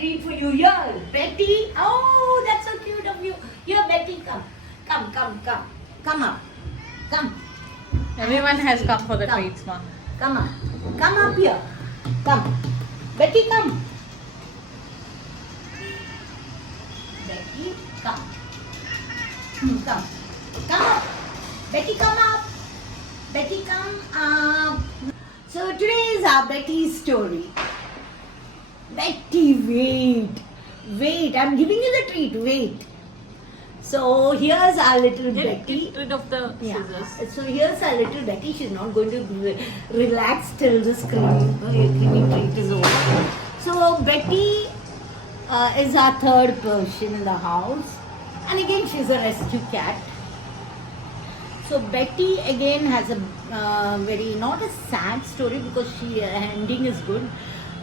treat for you. Here, Betty. Oh, that's so cute of you. Here, Betty, come. Come up. Come. Everyone has come for the Come. treats, ma. Come on. Come up here. Come. Betty, come. Betty, come. Come. Come up. Betty, come up. Betty, come up. So today is our Betty's story. Betty, wait. Wait, I'm giving you the treat. Wait. So here's our little Betty. Get rid of the scissors. So here's our little Betty. She's not going to relax till the creamy treat is over. So Betty is our third Persian in the house. And again, she's a rescue cat. So Betty again has a very, not a sad story because she ending is good.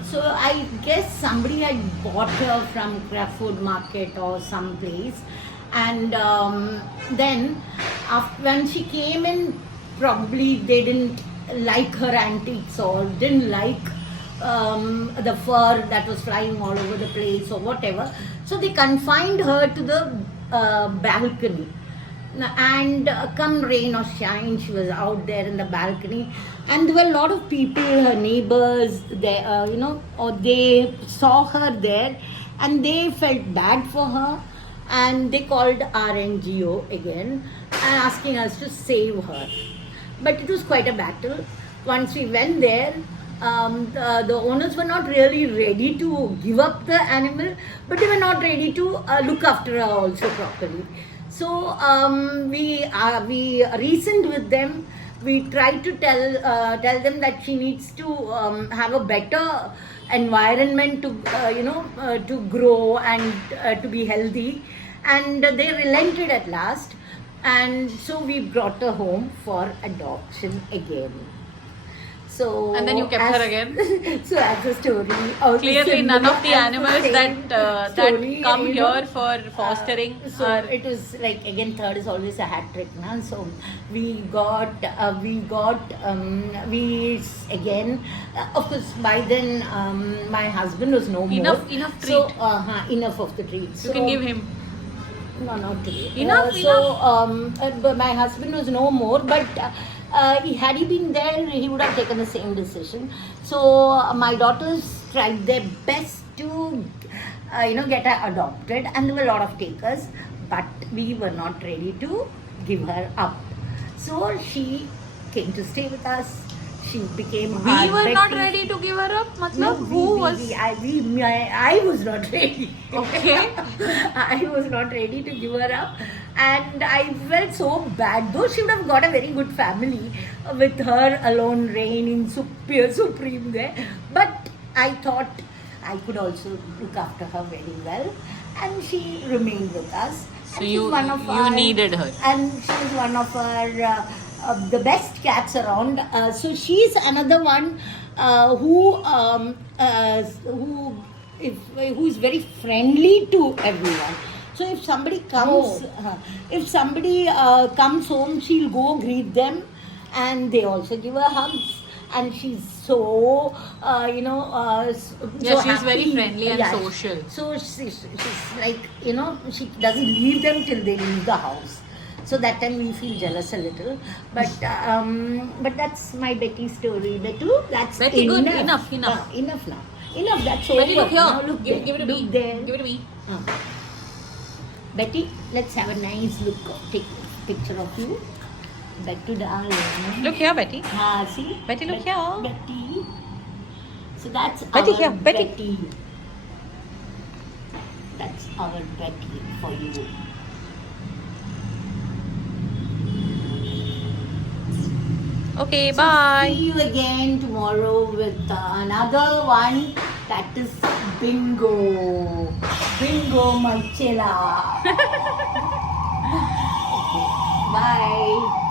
So I guess somebody had bought her from Crawford Market or someplace. And then after, when she came in, probably they didn't like her antiques or didn't like the fur that was flying all over the place or whatever. So they confined her to the balcony. And come rain or shine, she was out there in the balcony, and there were a lot of people, her neighbors, they, or they saw her there, and they felt bad for her, and they called our NGO again, and asking us to save her. But it was quite a battle. Once we went there, the owners were not really ready to give up the animal, but they were not ready to look after her also properly. So we reasoned with them. We tried to tell them that she needs to have a better environment to to grow and to be healthy, and they relented at last. And so we brought her home for adoption again. So And then you kept her again? So as a story. Clearly, none of the animals that story, come you know, here for fostering so are. it was like, again, third is always a hat trick, na? So we got again, of course, by then my husband was no more. Enough treat. So enough of the treat. You can give him. No, not today. Enough. But my husband was no more, but had he been there, he would have taken the same decision. So my daughters tried their best to, get her adopted, and there were a lot of takers, but we were not ready to give her up. So she came to stay with us. She became We were not ready to give her up? No, Who was? I was not ready. Okay. I was not ready to give her up, and I felt so bad. Though she would have got a very good family with her alone reigning supreme there, but I thought I could also look after her very well, and she remained with us. So And you she's one of needed her. and she's one of our the best cats around. So she's another one who's very friendly to everyone. So if somebody comes, comes home, she'll go greet them, and they also give her hugs. And she's so, Yeah, she's very friendly and social. So she's like, she doesn't leave them till they leave the house. So that time we feel jealous a little. But that's my Betty story. That's Betty, enough. good. Enough. Enough now. Enough, that's Betty, over. look here. Now look there. Give it to Look me. there. Give it to me. Betty, let's have a nice look. Take a picture of you. Betty, darling. Look here, Betty. See? Betty, look here. Betty. So that's Betty, our here. Betty. Betty. That's our Betty for you. Okay, So bye. see you again tomorrow with another one, that is Bingo. Bingo Marcella. Okay, bye.